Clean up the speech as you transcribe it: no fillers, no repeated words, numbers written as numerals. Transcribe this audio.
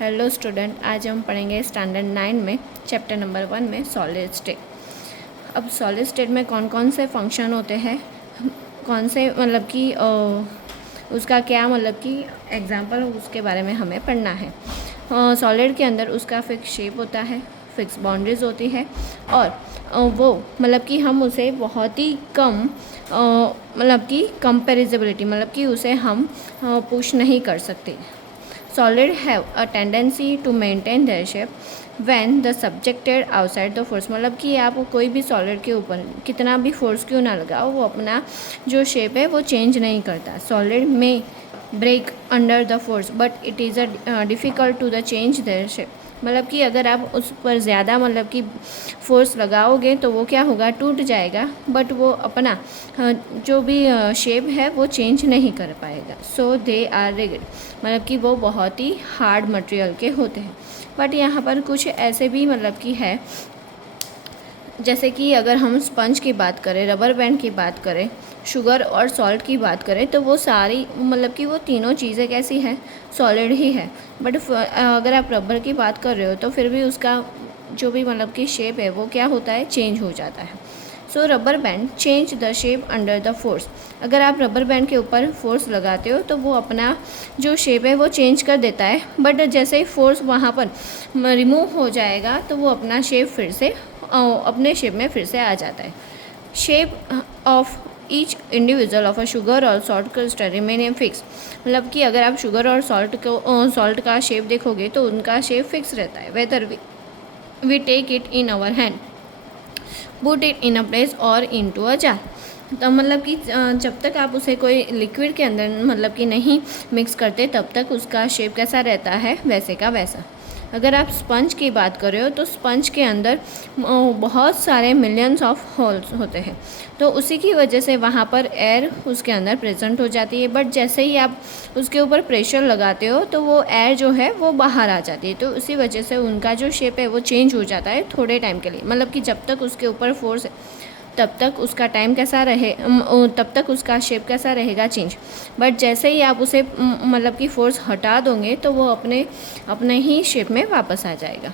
Hello student, आज हम पढ़ेंगे स्टैंडर्ड 9 में चैप्टर नंबर 1 में सॉलिड स्टेट। अब सॉलिड स्टेट में कौन कौन से फंक्शन होते हैं, कौन से मतलब कि उसका क्या मतलब कि एग्जांपल, उसके बारे में हमें पढ़ना है। सॉलिड के अंदर उसका फिक्स शेप होता है, फिक्स बाउंड्रीज होती है और वो मतलब कि हम उसे बहुत ही कम मतलब कि कंपेरिजेबिलिटी मतलब कि उसे हम पुश नहीं कर सकते। Solid have a tendency to maintain their shape when the subjected outside the force। मतलब कि आप कोई भी सॉलिड के ऊपर कितना भी फोर्स क्यों ना लगाओ, वो अपना जो शेप है वो चेंज नहीं करता। सॉलिड में break under the force but it is a difficult to the change their shape. मतलब कि अगर आप उस पर ज़्यादा मतलब कि फोर्स लगाओगे तो वो क्या होगा, टूट जाएगा, बट वो अपना जो भी शेप है वो चेंज नहीं कर पाएगा। सो दे आर रिगिड, मतलब कि वो बहुत ही हार्ड मटेरियल के होते हैं। बट यहाँ पर कुछ ऐसे भी मतलब कि है, जैसे कि अगर हम स्पंज की बात करें, रबर बैंड की बात करें, शुगर और सॉल्ट की बात करें, तो वो सारी मतलब कि वो तीनों चीज़ें कैसी हैं, सॉलिड ही है। बट अगर आप रबर की बात कर रहे हो तो फिर भी उसका जो भी मतलब कि शेप है वो क्या होता है, चेंज हो जाता है। So rubber band change the shape under the force. अगर आप रबर बैंड के ऊपर फोर्स लगाते हो तो वो अपना जो शेप है वो चेंज कर देता है, बट जैसे ही फोर्स वहाँ पर रिमूव हो जाएगा तो वो अपना शेप फिर से अपने शेप में फिर से आ जाता है। Shape of each individual of a sugar और सॉल्ट क्रिस्टल रिमेन फिक्स। मतलब कि अगर आप शुगर और सॉल्ट का शेप देखोगे तो उनका शेप फिक्स रहता है, whether we take it in our hand, put it in a place और इन टू अ जार। तो मतलब कि जब तक आप उसे कोई लिक्विड के अंदर मतलब कि नहीं मिक्स करते तब तक उसका शेप कैसा रहता है, वैसे का वैसा। अगर आप स्पंज की बात कर रहे हो तो स्पंज के अंदर बहुत सारे मिलियंस ऑफ होल्स होते हैं, तो उसी की वजह से वहाँ पर एयर उसके अंदर प्रेजेंट हो जाती है। बट जैसे ही आप उसके ऊपर प्रेशर लगाते हो तो वो एयर जो है वो बाहर आ जाती है, तो उसी वजह से उनका जो शेप है वो चेंज हो जाता है थोड़े टाइम के लिए। मतलब कि जब तक उसके ऊपर फोर्स है तब तक उसका टाइम कैसा रहे, तब तक उसका शेप कैसा रहेगा, चेंज। बट जैसे ही आप उसे मतलब कि फोर्स हटा दोगे तो वो अपने ही शेप में वापस आ जाएगा।